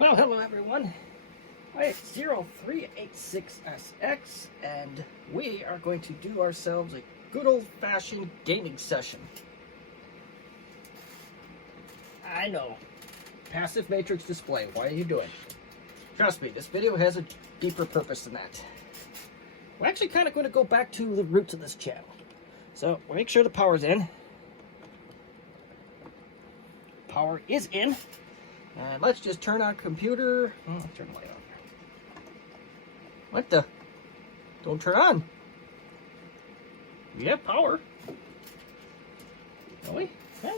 Well, hello everyone. It's 0386SX, and we are going to do ourselves a good old-fashioned gaming session. I know. Passive matrix display. Why are you doing? Trust me, this video has a deeper purpose than that. We're actually kind of going to go back to the roots of this channel. So, we'll make sure the power's in. Power is in. And let's just turn on computer. Oh, let's turn the light on. What the? Don't turn on. You have power. Really? Okay.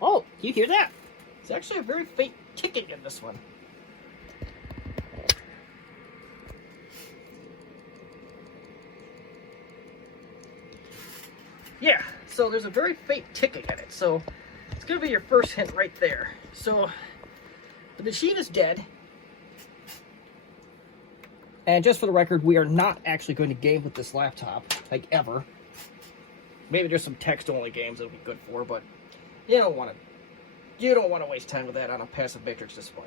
Oh, you hear that? It's actually a very faint ticking in this one. Yeah, so there's a very faint ticking in it, so it's going to be your first hint right there. So, the machine is dead. And just for the record, we are not actually going to game with this laptop, like ever. Maybe there's some text-only games that'll be good for, but you don't want to waste time with that on a passive matrix display.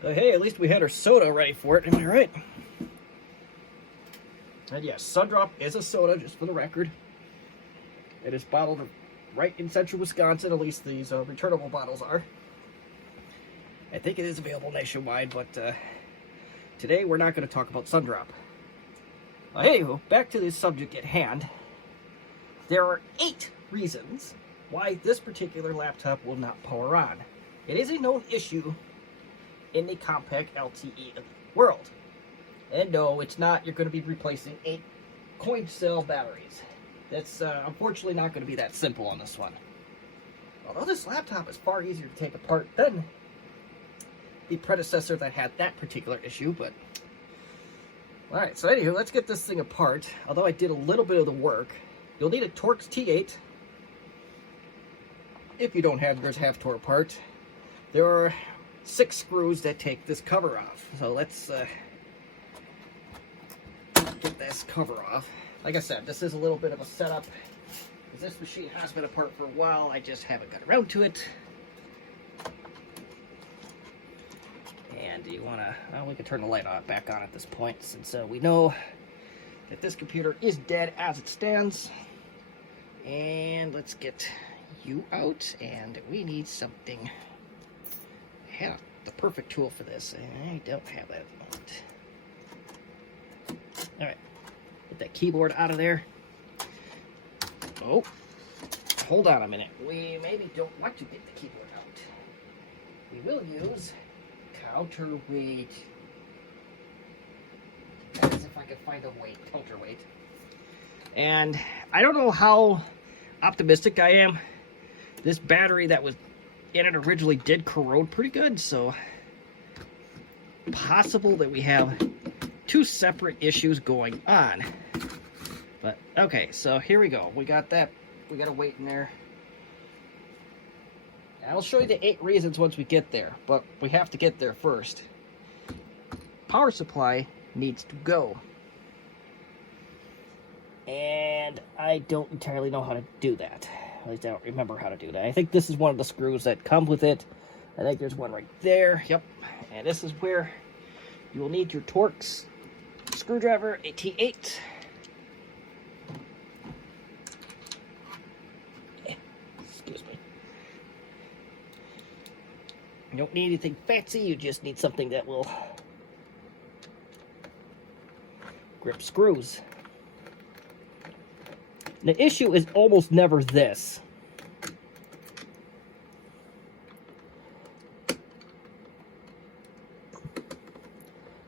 But hey, at least we had our soda ready for it, am I right? And yes, Sundrop is a soda, just for the record. It is bottled right in central Wisconsin, at least these returnable bottles are. I think it is available nationwide, but today we're not going to talk about Sundrop. Anywho, back to the subject at hand. There are 8 reasons why this particular laptop will not power on. It is a known issue in the Compaq LTE world. And no, it's not. You're going to be replacing 8 coin cell batteries. That's unfortunately not going to be that simple on this one. Although this laptop is far easier to take apart than the predecessor that had that particular issue, but alright, so anywho, let's get this thing apart. Although I did a little bit of the work, you'll need a Torx T8. If you don't have yours half tore apart, there are 6 screws that take this cover off. So let's get this cover off. Like I said, this is a little bit of a setup, because this machine has been apart for a while. I just haven't got around to it. And do you want to, well, we can turn the light back on at this point, since we know that this computer is dead as it stands. And let's get you out, and we need something. I had the perfect tool for this, and I don't have that at the moment. Alright, get that keyboard out of there. Oh, hold on a minute. We maybe don't want to get the keyboard out. We will use counterweight. As if I could find a weight, counterweight. And I don't know how optimistic I am. This battery that was in it originally did corrode pretty good, so possible that we have 2 separate issues going on. But okay, so here we go. We got that. We got a weight in there. I'll show you the 8 reasons once we get there, but we have to get there first. Power supply needs to go. And I don't entirely know how to do that. At least I don't remember how to do that. I think this is one of the screws that come with it. I think there's one right there. Yep. And this is where you will need your Torx screwdriver, a T8. Excuse me. You don't need anything fancy, you just need something that will grip screws. The issue is almost never this.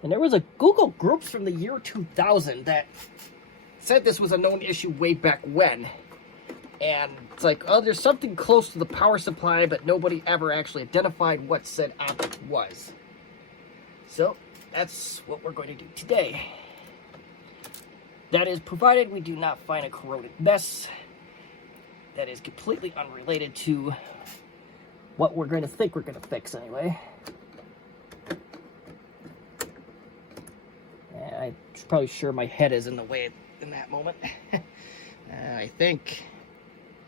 And there was a Google Groups from the year 2000 that said this was a known issue way back when. And it's like, oh, there's something close to the power supply, but nobody ever actually identified what said object was. So, that's what we're going to do today. That is provided we do not find a corroded mess that is completely unrelated to what we're going to think we're going to fix anyway. I'm probably sure my head is in the way in that moment. I think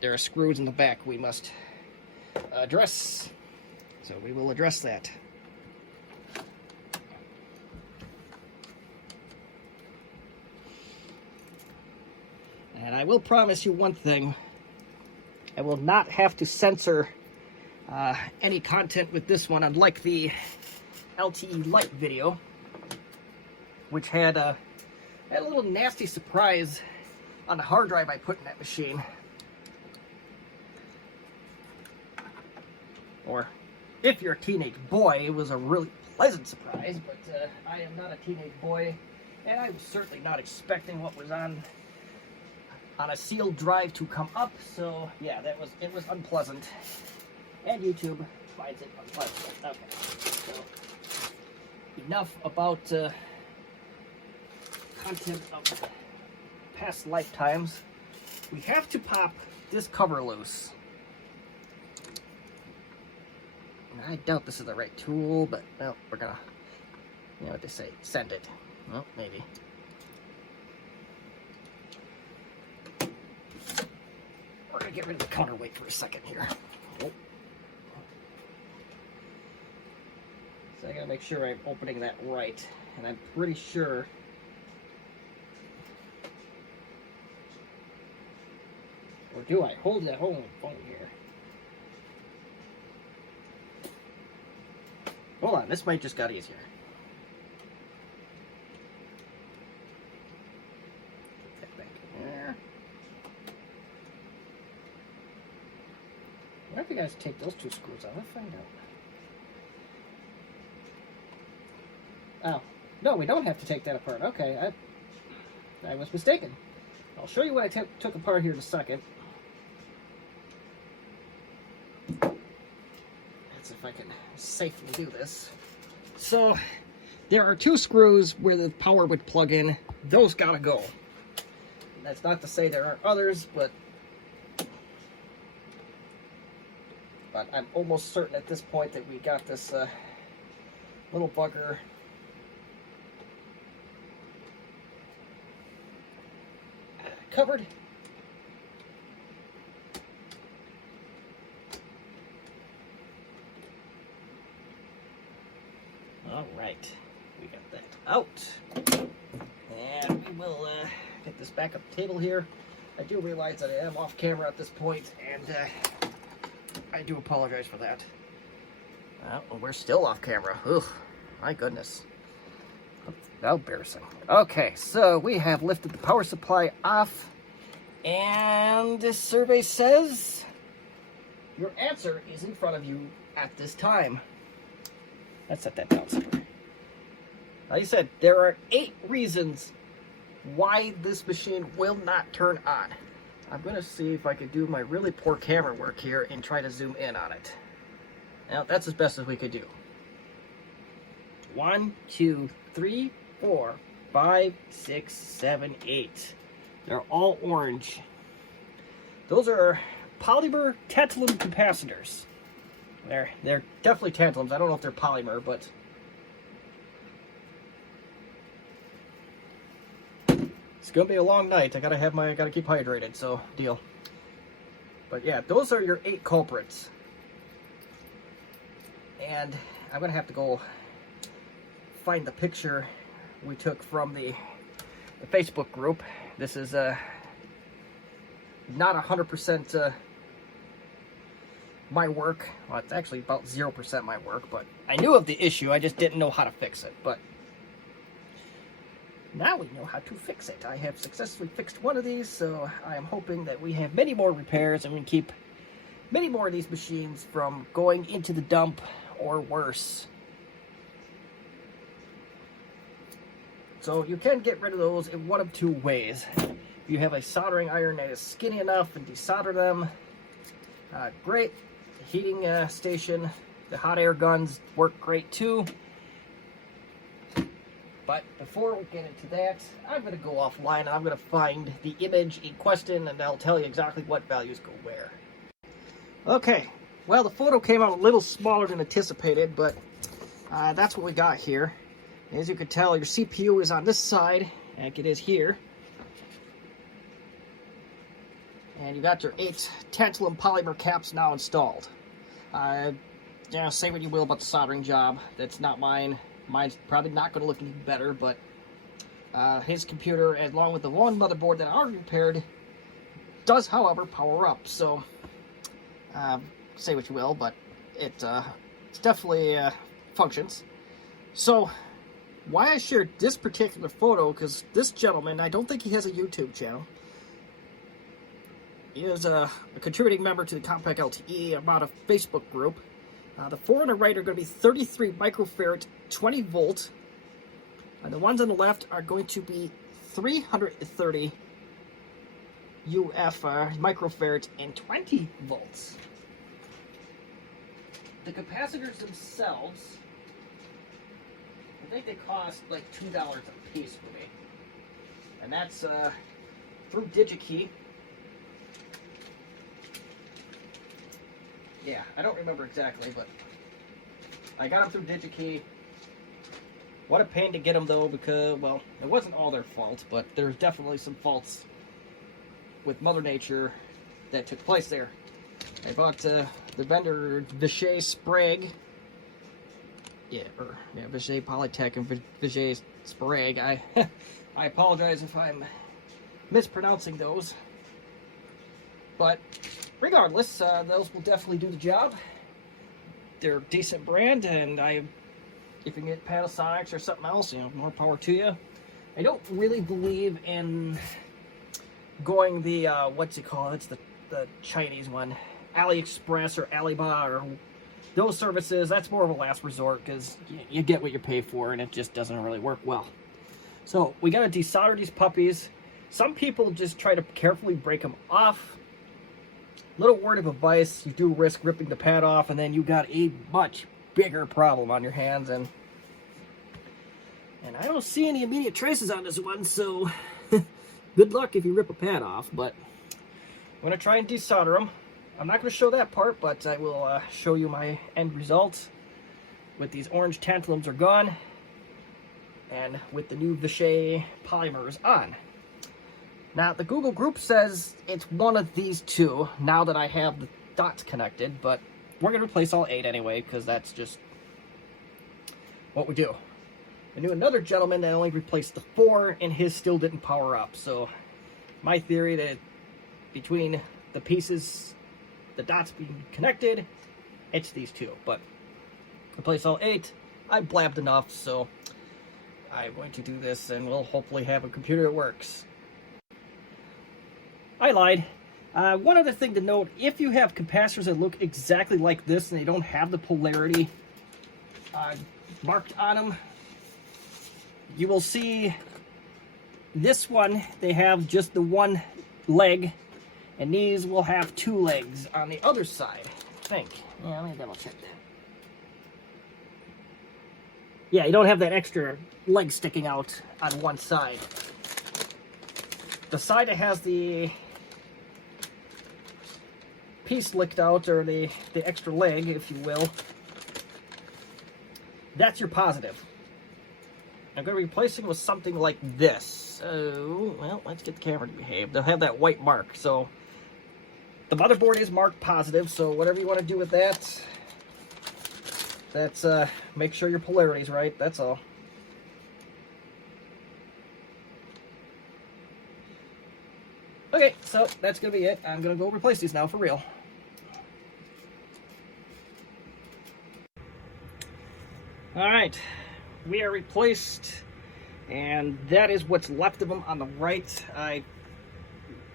there are screws in the back we must address. So we will address that. And I will promise you one thing. I will not have to censor any content with this one, unlike the LTE Lite video, which had a little nasty surprise on the hard drive I put in that machine. Or, if you're a teenage boy, it was a really pleasant surprise, but I am not a teenage boy, and I was certainly not expecting what was on a sealed drive to come up, so yeah, it was unpleasant. And YouTube finds it unpleasant. Okay, so enough about content of past lifetimes. We have to pop this cover loose. I doubt this is the right tool, but well, we're gonna, you know what they say, send it. Well, maybe. We're gonna get rid of the counterweight for a second here. Oh. So I gotta make sure I'm opening that right, and I'm pretty sure or do I hold that whole phone here? Hold on, this might just got easier. Put that back in there. What if you guys take those two screws out? Let's find out. Oh, no, we don't have to take that apart. Okay, I was mistaken. I'll show you what I took apart here in a second. Let's see if I can safely do this. So, there are two screws where the power would plug in. Those gotta go. That's not to say there aren't others, but I'm almost certain at this point that we got this little bugger covered. All right, we got that out. And we will get this back up the table here. I do realize that I am off camera at this point, and I do apologize for that. Well, we're still off camera. Ugh, my goodness. How embarrassing. Okay, so we have lifted the power supply off, and this survey says your answer is in front of you at this time. Let's set that down somewhere. Like I said, there are 8 reasons why this machine will not turn on. I'm going to see if I can do my really poor camera work here and try to zoom in on it. Now, that's as best as we could do. 1, 2, 3, 4, 5, 6, 7, 8. They're all orange. Those are Polymer Tantalum capacitors. They're definitely tantalums. I don't know if they're polymer, but it's gonna be a long night. I gotta keep hydrated, so deal. But yeah, those are your 8 culprits. And I'm gonna have to go find the picture we took from the Facebook group. This is not 100% my work. Well, it's actually about 0% my work, but I knew of the issue, I just didn't know how to fix it. But now we know how to fix it. I have successfully fixed one of these, so I am hoping that we have many more repairs and we can keep many more of these machines from going into the dump or worse. So you can get rid of those in one of 2 ways. If you have a soldering iron that is skinny enough and desolder them, great. The heating station, the hot air guns work great too. But before we get into that, I'm going to go offline and I'm going to find the image in question, and I'll tell you exactly what values go where. Okay, well, the photo came out a little smaller than anticipated, but that's what we got here. As you can tell, your CPU is on this side, like it is here. And you got your 8 tantalum polymer caps now installed. Say what you will about the soldering job. That's not mine. Mine's probably not going to look any better, but his computer, along with the one motherboard that I already repaired, does, however, power up. So, say what you will, but it definitely functions. So, why I shared this particular photo, because this gentleman, I don't think he has a YouTube channel. He is a contributing member to the Compaq LTE, about a Facebook group. The 4 on the right are going to be 33 microfarad, 20 volt. And the ones on the left are going to be 330 UF microfarads and 20 volts. The capacitors themselves, I think they cost like $2 a piece for me. And that's through DigiKey. Yeah, I don't remember exactly, but I got them through DigiKey. What a pain to get them, though, because, well, it wasn't all their fault, but there's definitely some faults with Mother Nature that took place there. I bought the vendor Vishay Sprague. Vishay Polytech and Vishay Sprague. I apologize if I'm mispronouncing those. But regardless, those will definitely do the job. They're a decent brand, and if you can get Panasonics or something else, more power to you. I don't really believe in going the, what's it called? It's the Chinese one. AliExpress or Alibaba or those services. That's more of a last resort because you get what you pay for, and it just doesn't really work well. So we got to desolder these puppies. Some people just try to carefully break them off. Little word of advice, you do risk ripping the pad off, and then you got a much bigger problem on your hands. And I don't see any immediate traces on this one, so good luck if you rip a pad off. But I'm going to try and desolder them. I'm not going to show that part, but I will show you my end result. With these orange tantalums are gone, and with the new Vishay polymers on. Now, the Google group says it's one of these two, now that I have the dots connected, but we're going to replace all 8 anyway, because that's just what we do. I knew another gentleman that only replaced the 4, and his still didn't power up. So, my theory that between the pieces, the dots being connected, it's these two. But replace all 8, I blabbed enough, so I'm going to do this, and we'll hopefully have a computer that works. I lied. One other thing to note, if you have capacitors that look exactly like this and they don't have the polarity marked on them, you will see this one, they have just the one leg, and these will have 2 legs on the other side, I think. Yeah, let me double check that. Yeah, you don't have that extra leg sticking out on one side. The side that has the piece licked out, or the extra leg, if you will, that's your positive. I'm going to be replacing with something like this. So, well, let's get the camera to behave. They'll have that white mark. So, the motherboard is marked positive, so whatever you want to do with that, that's, make sure your polarity's right, that's all. Okay, so that's going to be it. I'm going to go replace these now for real. Alright, we are replaced, and that is what's left of them on the right. I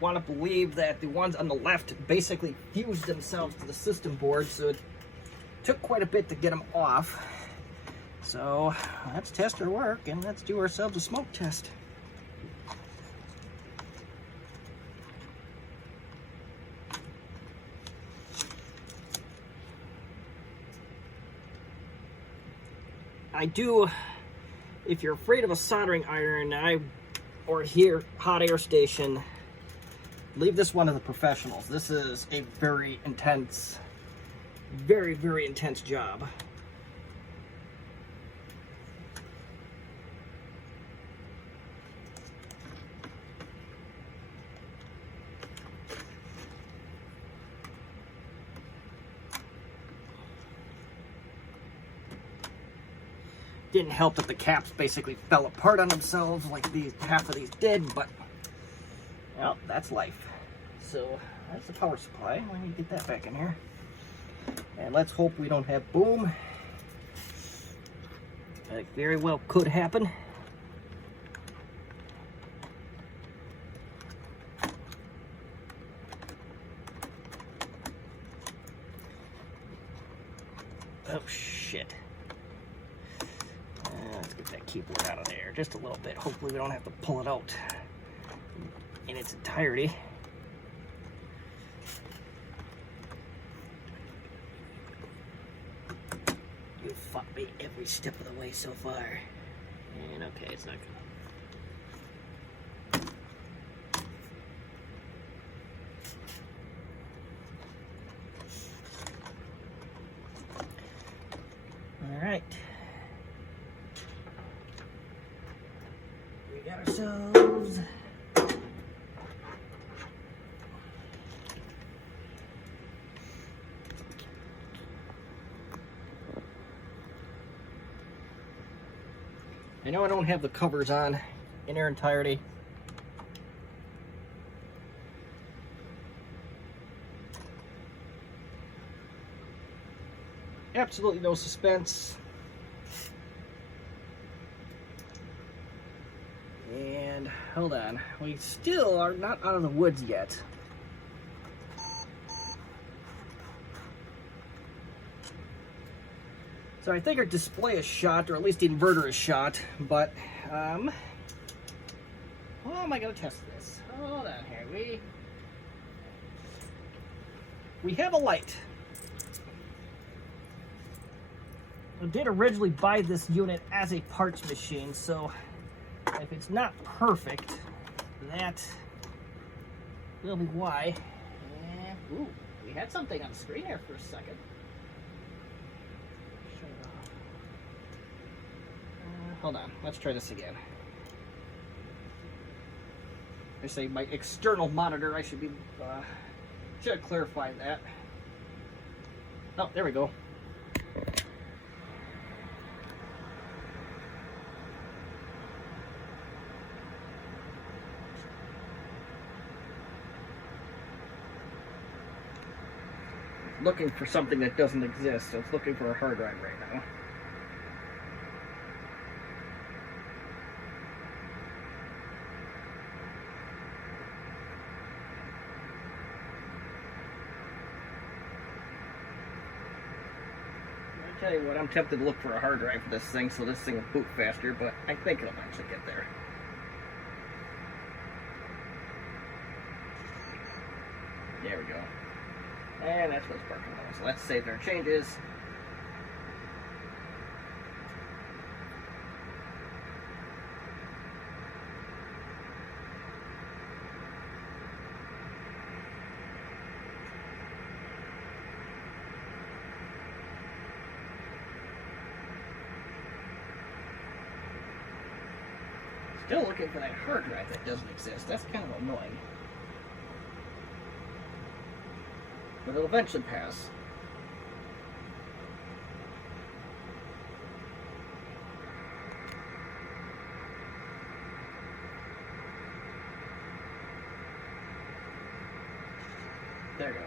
want to believe that the ones on the left basically fused themselves to the system board, so it took quite a bit to get them off. So let's test our work, and let's do ourselves a smoke test. If you're afraid of a soldering iron, or here, hot air station, leave this one to the professionals. This is a very intense, very, very intense job. Didn't help that the caps basically fell apart on themselves like half of these did, but well, that's life. So that's the power supply. Let me get that back in here. And let's hope we don't have boom. That very well could happen. Oh shit. Let's get that keyboard out of there just a little bit. Hopefully we don't have to pull it out in its entirety. You fucked me every step of the way so far. And okay, it's not good. Alright. We got ourselves I know I don't have the covers on in their entirety. Absolutely no suspense. And hold on, we still are not out of the woods yet. So I think our display is shot, or at least the inverter is shot, but how am I gonna test this? Hold on here, we have a light. I did originally buy this unit as a parts machine, so if it's not perfect, that will be why. And, ooh, we had something on the screen there for a second. Shut it off. Hold on, let's try this again. I say my external monitor, I should have clarified that. Oh, there we go. Looking for something that doesn't exist, so it's looking for a hard drive right now. I'll tell you what, I'm tempted to look for a hard drive for this thing so this thing will boot faster, but I think it'll eventually get there. There we go. And that's what's working on. So let's save their changes. Still looking for that hard drive that doesn't exist. That's kind of annoying. But it'll eventually pass. There you go.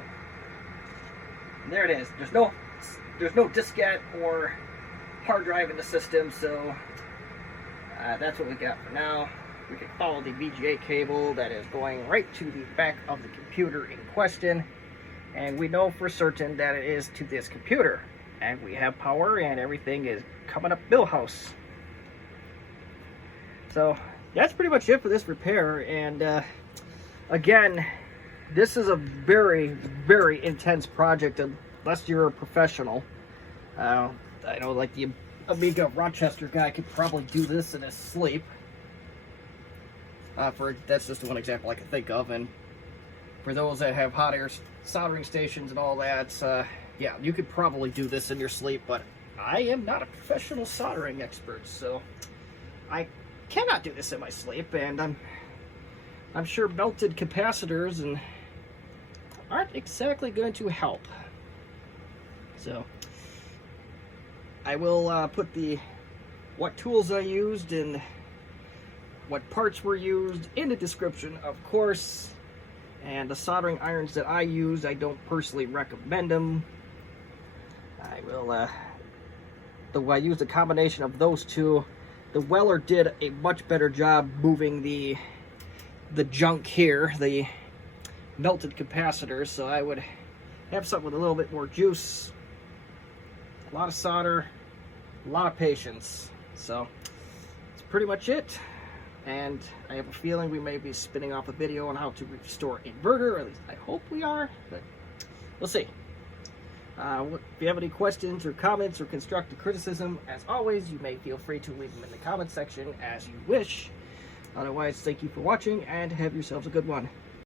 And there it is. There's no diskette or hard drive in the system, so that's what we got for now. We can follow the VGA cable that is going right to the back of the computer in question. And we know for certain that it is to this computer. And we have power and everything is coming up Millhouse. So that's pretty much it for this repair. And again, this is a very, very intense project unless you're a professional. I know like the Amiga Rochester guy could probably do this in his sleep. That's just one example I can think of. And for those that have hot air soldering stations and all that, yeah, you could probably do this in your sleep, but I am not a professional soldering expert, so I cannot do this in my sleep, and I'm sure melted capacitors and aren't exactly going to help. So I will put the what tools I used and what parts were used in the description, of course. And the soldering irons that I used, I don't personally recommend them. I used a combination of those two. The Weller did a much better job moving the junk here, the melted capacitors, so I would have something with a little bit more juice, a lot of solder, a lot of patience. So that's pretty much it. And I have a feeling we may be spinning off a video on how to restore inverter, or at least I hope we are, but we'll see. If you have any questions or comments or constructive criticism, as always, you may feel free to leave them in the comment section as you wish. Otherwise, thank you for watching and have yourselves a good one.